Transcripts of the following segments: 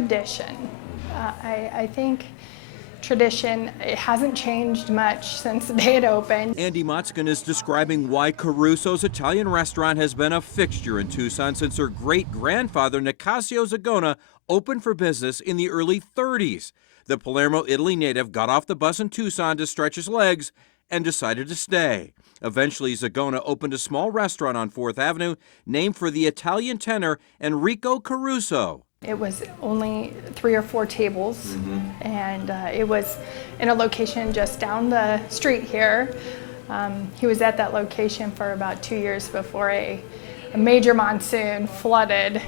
tradition. I think tradition, it hasn't changed much since the day it opened. Andy Motzkin is describing why Caruso's Italian restaurant has been a fixture in Tucson since her great-grandfather, Nicasio Zagona, opened for business in the early 30s. The Palermo, Italy native got off the bus in Tucson to stretch his legs and decided to stay. Eventually, Zagona opened a small restaurant on 4th Avenue named for the Italian tenor Enrico Caruso. It was only 3 or 4 tables, and it was in a location just down the street here. He was at that location for about 2 years before a major monsoon flooded,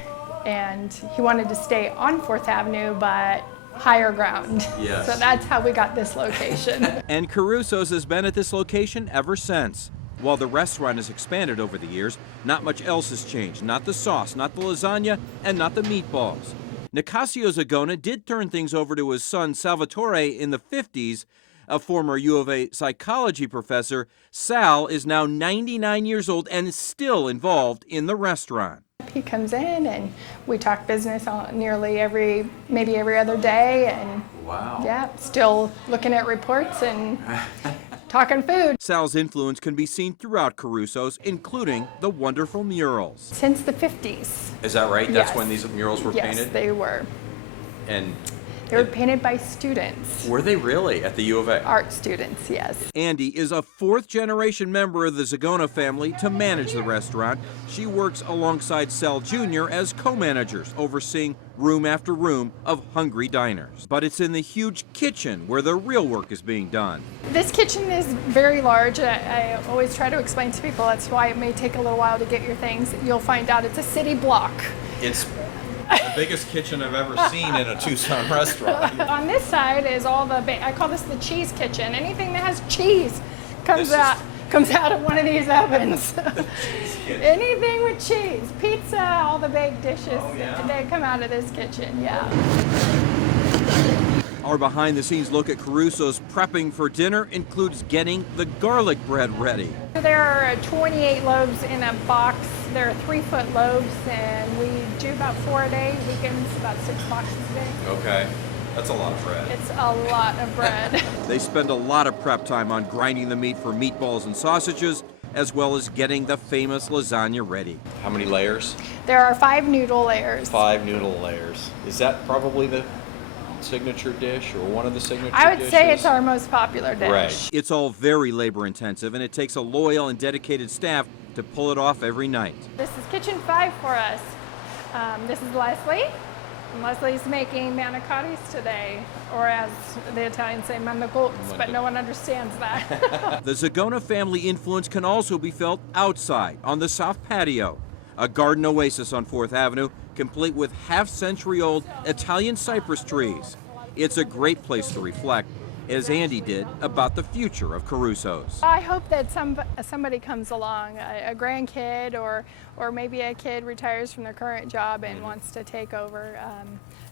and he wanted to stay on 4th Avenue, but higher ground. Yes. So that's how we got this location. And Caruso's has been at this location ever since. While the restaurant has expanded over the years, not much else has changed. Not the sauce, not the lasagna, and not the meatballs. Nicasio Zagona did turn things over to his son Salvatore in the 50s. A former U of A psychology professor, Sal is now 99 years old and is still involved in the restaurant. He comes in and we talk business on nearly maybe every other day, and wow. Yeah, still looking at reports and talking food. Sal's influence can be seen throughout Caruso's, including the wonderful murals. Since the 50s. Is that right? That's Yes. when these murals were painted? Yes, they were. And They were painted by students. were they really at the U of A? Art students, yes. Andy is a 4th-generation member of the Zagona family to manage the restaurant. She works alongside Sal Jr. as co-managers, overseeing room after room of hungry diners. But it's in the huge kitchen where the real work is being done. This kitchen is very large. I always try to explain to people that's why it may take a little while to get your things. You'll find out it's a city block. It's the biggest kitchen I've ever seen in a Tucson restaurant. On this side is all the, I call this the cheese kitchen. Anything that has cheese comes out of one of these ovens. Anything with cheese, pizza, all the baked dishes, they come out of this kitchen, yeah. Our behind-the-scenes look at Caruso's prepping for dinner includes getting the garlic bread ready. There are 28 loaves in a box. They're 3-foot loaves, and we do about 4 a day. Weekends, about 6 boxes a day. Okay, that's a lot of bread. It's a lot of bread. They spend a lot of prep time on grinding the meat for meatballs and sausages, as well as getting the famous lasagna ready. How many layers? There are 5 noodle layers. 5 noodle layers. Is that probably the signature dish or one of the signature dishes? I would say it's our most popular dish. Right. It's all very labor intensive, and it takes a loyal and dedicated staff to pull it off every night. This is kitchen 5 for us. This is Leslie. And Leslie's making manicotti today, or as the Italians say, manicotti, but no one understands that. The Zagona family influence can also be felt outside on the south patio, a garden oasis on 4th Avenue, complete with half-century-old Italian cypress trees. It's a great place to reflect, as Andy did, about the future of Caruso's. I hope that somebody comes along, a grandkid or maybe a kid retires from their current job and wants to take over.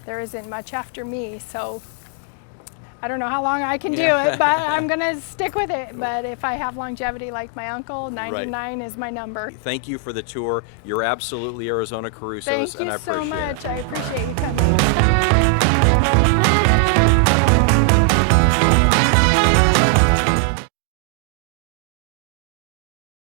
There isn't much after me, so I don't know how long I can do it, but I'm going to stick with it. But if I have longevity like my uncle, 99 is my number. Thank you for the tour. You're absolutely Arizona Caruso's, Thank and I you appreciate so it. much. I appreciate you coming.